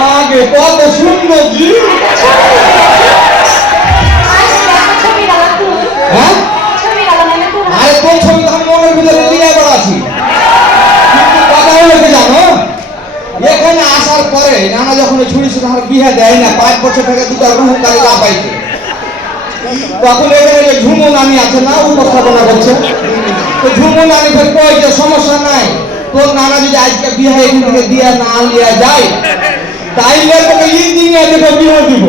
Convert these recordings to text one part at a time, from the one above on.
মাগে কত সুন্দর জি। হ্যাঁ আরে তোর ছবি তখন মনের ভিতরে নিয়ে এবার আছি, কিন্তু কথা হলো কি জানো, এখানে আসার পরে নানা যখন ছুরি সুতার বিয়ে দেয় না, 5 বছর থেকে দুটো রুহ কালে লাগাইছে, তখন এখানে যে ঝুমু নানি আছে না উপস্থাপনা করছে, তো ঝুমু নানি ফের কয় যে সমস্যা নাই, তোর নানা যদি আজকে বিয়ে এখান থেকে দিয়ে না লিয়া যায় তাইলে তোকে ইঞ্জিনিয়ার দেখে বিয়ে দিব,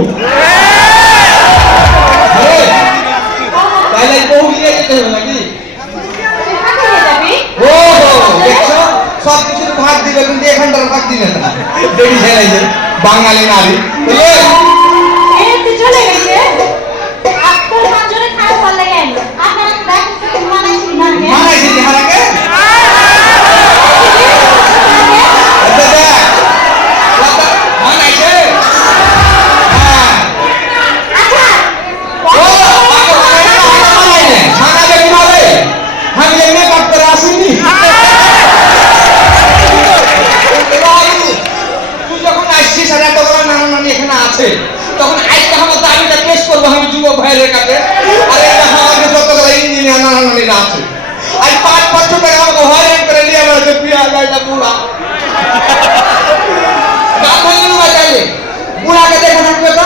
তাইলে বউ নিয়ে যেতে হবে নাকি? ও দেখছো সব কিছুর ভাগ দিবে, কিন্তু এখানটার ভাগ দিবে না, দেখি ছেলে যে বাঙালি নারী চলে গেছে আপনার পাঁচজনে খাওয়া ভালো লাগে আপনারা মানাইছি মানাইছি হারাকে তখন আইটা আমার দাবিটা পেশ করবো আমি যুবক ভাইয়ের কাছে, আরে এটা আমাকে যতগুলো ইঞ্জিনিয়ার নানানিরা আছে, আজ 5 বছর থেকে আমাকে হয়রান করে নিয়ে আমার যে পিয়া গাড়িটা বুড়া গান ভাঙে না চাইলে বুড়াকে দেখে থাকবে, তো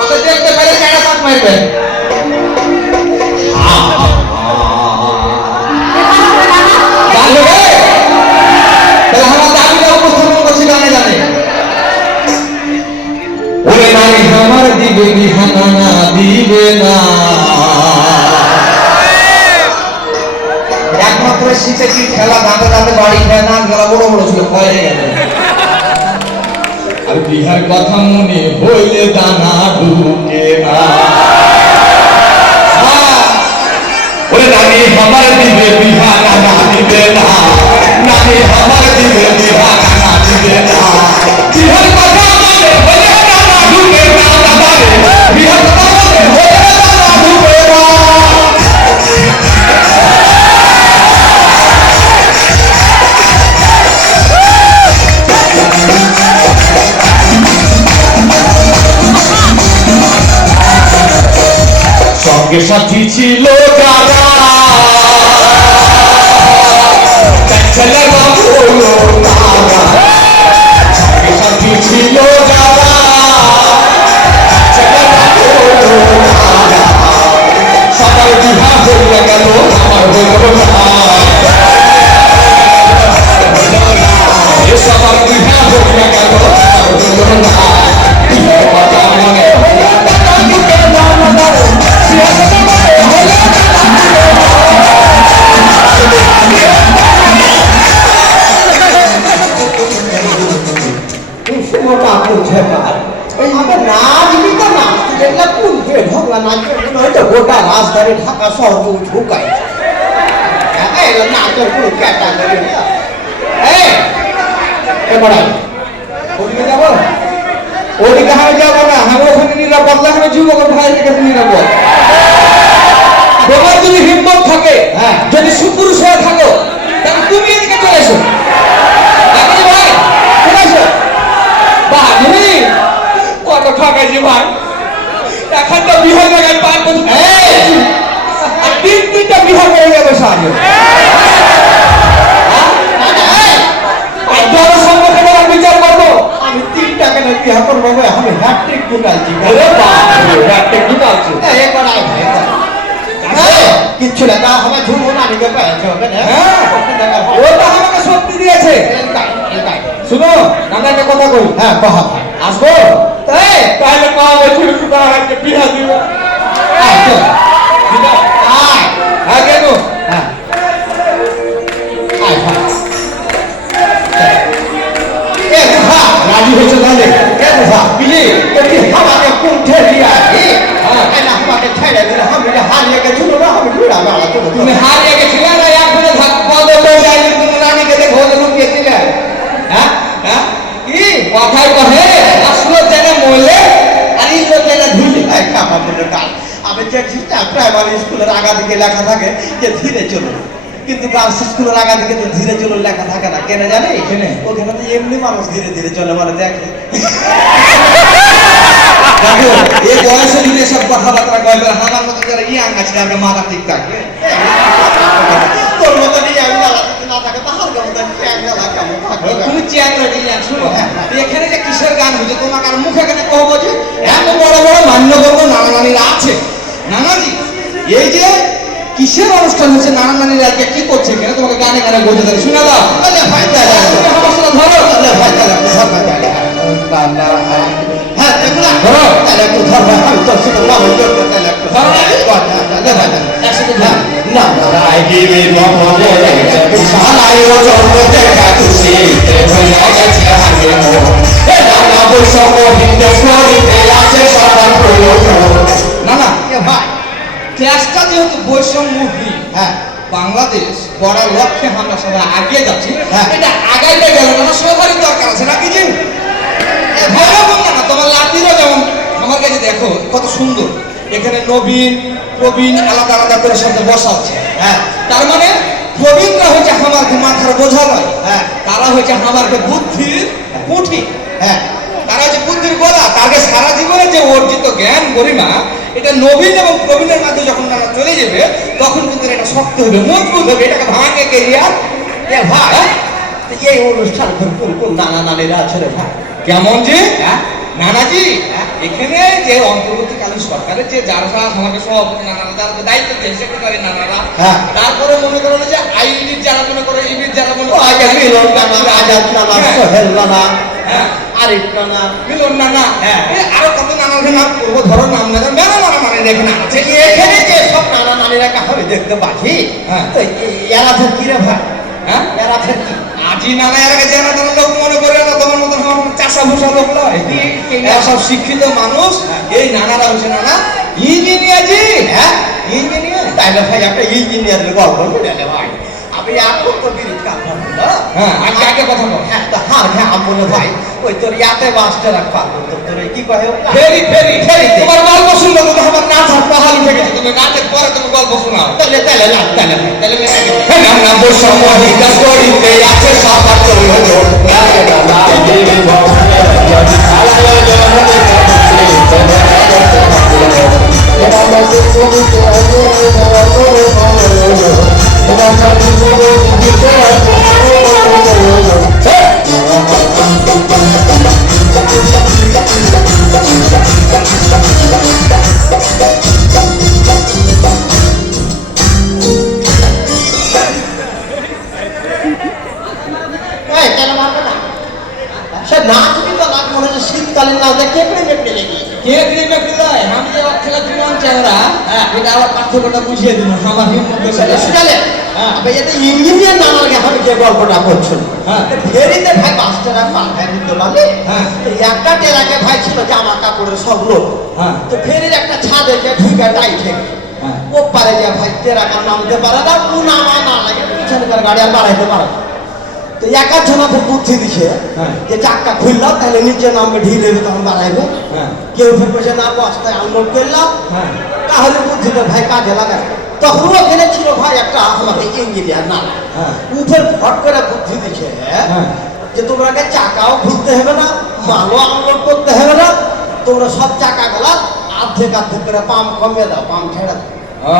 ওকে দেখতে পারে কেনা পাক মারবে। তাহলে আমার দাবিটা উপস্থাপন করছি গানে গানে, ওরে নারী আমার দিবে বিহানা না দিবে না, একমাত্র শীতে কি খেলা দাঁতে দাঁতে বাড়ি খেয়ে না গেলা বড় বড় ছিল ভয় হয়ে গেল, আর বিহার কথা মনে হইলে দানা ঢুকে না, ওরে নারী আমার দিবে বিহানা না দিবে না, নারী আমার দিবে বিহানা না দিবে না, বিহার কথা মনে হইলে দানা ঢুকে না, বিহার কথা মনে হইলে দানা ঢুকে না। সঙ্গে সাথী ছিল যারা ছেলেরা হলো তারা, সঙ্গে সাথী ছিল যারা ছেলেরা হলো তারা, সবার বিহা হইয়া গেল আমার হইল না, সবার বিহা হইয়া গেল আমার হইল না, কথা মনে গোটা রাজধানী ঢাকা শহর ঢুকায় নাচের কোনো ক্যাটাগরি ওদিকে যাবো, ওদিকে আমি যাবো না, আমি ওখানে নিরাপদ না, আমি যুবকের ভাইয়ের কাছে নিরাপদ। তোমার যদি হিম্মত থাকে, যদি সুপুরুষ হয়ে থাকো, তাহলে তুমি এদিকে চলে এসো, ভাই চলে এসো। বাহাদুরি কত ঠকাইছি ভাই, এখানটা বিহার জায়গায় 5 বছর আর 3টা বিহার হয়ে যাবে সাহায্য, বিচার করবো আমি 3টা কেন বিহার করবো, আমি হ্যাট্রিক ঢুকাইছি, কিচ্ছু না, তা আমার ঝুমু নানিকে পেয়েছে ওখানে, ওটা আমাকে শক্তি দিয়েছে। শুনো নানা একটা কথা কই, হ্যাঁ কহা আসবো তাহলে পাওয়া ছিল বিহা দিব, হ্যাঁ কেন রাজি হয়েছে তাহলে আমাকে কুণ্ঠে দিয়ে আমাকে ছেড়ে দিলে আমি হারিয়ে গেছিল না, আমি তুমি হারিয়ে গেছিলে না, একবারে রানীকে দেখো লুকিয়েছিলে, হ্যাঁ হ্যাঁ কি কথায় কহে আসলো যেন মইলে আর ইসলো যেন ধুলে কাপা মনে কাল, আমি দেখছি প্রাইমারি স্কুলের আগা দিকে লেখা থাকে যে ধীরে চলো, কিন্তু গার্লস স্কুলের আগা থেকে তো ধীরে চলে লেখা থাকে না, কেন জানি কেনে? ওখানে তো এমনি মানুষ ধীরে ধীরে চলে, মানে দেখে দেখো এই বয়সে যদি এসব কথাবার্তা কয় বলে আমার মতো যারা ইয়াং আছে তাদের মাথা ঠিক থাকে। তোর মতো নিয়ে আমি না থাকে তাহার কেমন চ্যাংলা কেমন থাকে। তুমি চ্যাংলা ইয়াং শুনো, এখানে যে কিসের গান হচ্ছে তোমাকে আর মুখে কেন কহবো যে এত বড় বড় মান্যগণ্য নানা নানিরা আছে। নানাজি এই যে কিসের অনুষ্ঠান হচ্ছে, নানা নানিরা আজকে কি করছে কেন তোমাকে গানে গানে বলতে থাকে শোনা দাও। বলে ভাই আমার সাথে ধরো বলে ভাই হ্যাঁ দেখো না ধরো তাহলে একটু ধর ভাই, আমি তোর সাথে বাবু করতে তাহলে একটু ধরো না। তাহলে ভাই একসাথে ধরো। না রাই গিরি মহলে বিশালাই ও জগতে কাতুসি হইয়া গেছে হাগে মো এ নানা বৈষম হিন্দে করিতে আছে সবার প্রয়োজন। না না এ ভাই ক্লাসটা যেহেতু বৈষম্যহীন, হ্যাঁ বাংলাদেশ বড় লক্ষ্যে আমরা সবাই আগিয়ে যাচ্ছি, হ্যাঁ। এটা আগাইতে গেলে না সবারই দরকার আছে নাকি জি? ভালো বলবো না, তোমার লাতিরও যেমন আমার কাছে দেখো কত সুন্দর, এখানে নবীন প্রবীণ আলাদা আলাদা করে সাথে বসা আছে। হ্যাঁ তার মানে প্রবীণরা হচ্ছে আমাকে মাথার বোঝা নয়, হ্যাঁ তারা হচ্ছে আমাকে বুদ্ধির পুঁথি, হ্যাঁ তারা হচ্ছে বুদ্ধির গোলা। তাকে সারা জীবনে যে অর্জিত জ্ঞান গরিমা, এটা নবীন এবং প্রবীণের মধ্যে যখন তারা চলে যাবে তখন কিন্তু এটা শক্ত হবে, মজবুত হবে, এটাকে ভাঙে কেরিয়ার। এ ভাই এই অনুষ্ঠান কোন কোন নানা নানিরা আছে রে ভাই? কেমন যে নানাজি এখানে যে অন্তর্বর্তীকালীন সরকারের যে যারা আমাকে সভাপতি নানারা যারা দায়িত্ব দিয়েছে সেক্রেটারি নানারা, হ্যাঁ। তারপরে মনে করো যে আইনির যারা মনে করো ইবির যারা মনে করো আজাদ মিলন নানা, আজাদ নানা, হ্যাঁ। সোহেল নানা, হ্যাঁ আরিফ নানা, মিলন নানা, হ্যাঁ। আরো কত নানার নাম করবো, ধরো নাম না মেলা নানা মানে এখানে আছে। এখানে যে সব নানা নানিরা আমি দেখতে পাচ্ছি, হ্যাঁ। তো এরা ফের কি রে ভাই? হ্যাঁ এরা ফের কি? আজি নানা এর আগে জানা তোমার লোক মনে করে না, তোমার মতন আমার চাষা ভুষা লোক নয়, এরা সব শিক্ষিত মানুষ। এই নানারা হচ্ছে নানা ইঞ্জিনিয়ার জি। হ্যাঁ ইঞ্জিনিয়ার। তাইলে ভাই একটা ইঞ্জিনিয়ারের গল্প শুনে ভাই, আমি এখন তো বিরিট কাপড় না। হ্যাঁ আগে আগে কথা বল। হ্যাঁ তো হার হ্যাঁ আমলে ভাই ওই তোর ইয়াতে মাস্টার রাখবা তোর কি কহে ফেরি ফেরি ফেরি তোমার গল্প শুনবো তো আমার নাচ আর পাহাড় উঠে গেছে, তুমি নাচের পরে তুমি গল্প শোনাও। তাহলে তাহলে না তাহলে ভাই তাহলে নানা বৈষম্যহীনতা করিতে আছে সবার প্রয়োজন। এই কেন মারবে না? সে নাচ কিন্তু নাচ মনে হচ্ছে শীতকালীন নাচ দেখে কেঁপড়ে কেঁপড়ে লেগে কে দিবে বিদায় আমি যে খেলা জীবন চাওরা, এটা আবার পার্থক্যটা বুঝিয়ে দিন আমার হিম্মত সেটা শুনালে আবে এটা ইঞ্জিনিয়ার নানার গে আমি যে গল্পটা বলছিল হ্যাঁ। ফেরিতে ভাই মাস্টাররা পাল্টায় দিতে পারলে হ্যাঁ। একটা টেরাকে ভাই ছিল জামা কাপড়ের সব লোক, হ্যাঁ। তো ফেরির একটা ছাদে গিয়ে ঢুকে টাইটে হ্যাঁ। ও পারে যে ভাই টেরাকা নামতে পারে না, ও নামা না লাগে পিছনে গাড়ি আর বাড়াইতে পারে না। তো একা জনাতে বুদ্ধি দিছে হ্যাঁ। যে চাক্কা খুললাম তাহলে নিচে নামবে ঢিলে তখন বাড়াইবে, হ্যাঁ। কেউ বসে না বস্তায় আনলোড করলাম, হ্যাঁ। তাহলে বুদ্ধিটা ভাই কাজে লাগায়। তখন ওখানে ছিল ভাই একটা আমাদের ইঞ্জিনিয়ার না হ্যাঁ। উঠে ফট করে বুদ্ধি দিছে হ্যাঁ। যে তোমরাকে চাকাও খুলতে হবে না, মালও আনলোড করতে হবে না, তোমরা সব চাকা গেলা অর্ধেক অর্ধেক করে পাম্প কমিয়ে দাও, পাম্প ছেড়ে দাও,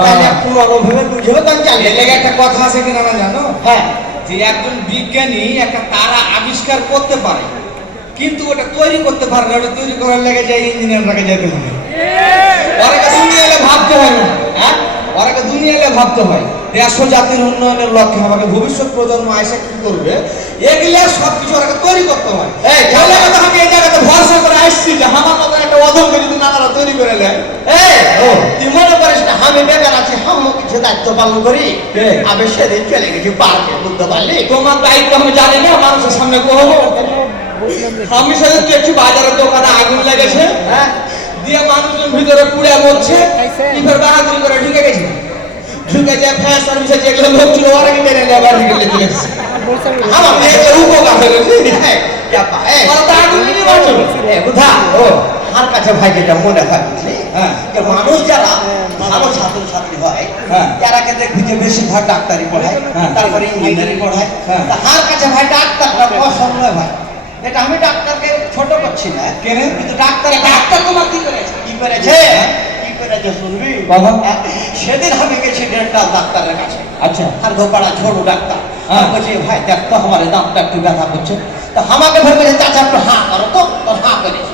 তাহলে একটু নরম ভেবে বুঝবে তাই চালিয়ে এর লেগে একটা কথা আছে কি নানা জানো, হ্যাঁ যে একজন বিজ্ঞানী একটা তারা আবিষ্কার করতে পারে কিন্তু ওটা তৈরি করতে পারে না, ওটা তৈরি করার লেগে যায় ইঞ্জিনিয়ারটাকে যেতে হবে। ওরাকে দুনিয়ালে ভাবতে হয় না, হ্যাঁ ওরাকে দুনিয়ালে ভাবতে হয় দেশ ও জাতির উন্নয়নের লক্ষ্যে আমাকে ভবিষ্যৎ প্রজন্ম এসে কি করবে এগুলা সবকিছু ওরাকে তৈরি করতে হয়। এই তাহলে কথা আমি এই জায়গাতে ভরসা করে আসছি যে আমার মতো একটা অধমকে যদি নানারা তৈরি করে নেয়। তুই মনে করিস না আমি বেকার আছি, আমি কিছু দায়িত্ব পালন করি, কে? আমি সেদিন চলে গেছি পার্কে, বুঝতে পারলি? তোমার দায়িত্ব আমি জানি না, মানুষের সামনে কহবো। আমি সেদিন দেখছি বাজারের দোকানে আগুন লেগেছে, হ্যাঁ দিয়ে মানুষজন ভিতরে পুড়ে মরছে, ইফের বাহাদুরি করে ঢুকে গেছে, ঢুকে যে ফায়ার সার্ভিসে যেগুলো লোক ছিল ওরা কিন্তু লেবার চলে গেছে। আমার মেয়েকে উপকার হলো, হ্যাঁ, ওরা তো আগুন নিয়ে বাঁচলো। বুধা ও আমার কাছে ভাই যেটা মনে হয় বুঝলি হ্যাঁ। যে মানুষ যারা ভালো ছাত্রছাত্রী হয় হ্যাঁ। যারাকে দেখবি যে বেশিরভাগ ডাক্তারি পড়ায় হ্যাঁ। তারপরে ইঞ্জিনিয়ারিং পড়ায় হ্যাঁ। তার কাছে ভাই ডাক্তারটা অসম্ভব ভাই এটা আমি ডাক্তারকে ছোট করছি না কেন? কিন্তু ডাক্তার তোমার কি করেছে কি করেছে শুনবি বাবা। সেদিন আমি গেছি ডেন্টাল ডাক্তারের কাছে আচ্ছা আর গোপাড়া ছোট ডাক্তার হ্যাঁ। আর বলছি ভাই দেখ তো আমার দাঁতটা একটু ব্যথা করছে তো আমাকে ভেবে চাচা একটু হাঁ করো তো তোর হাঁ করেছে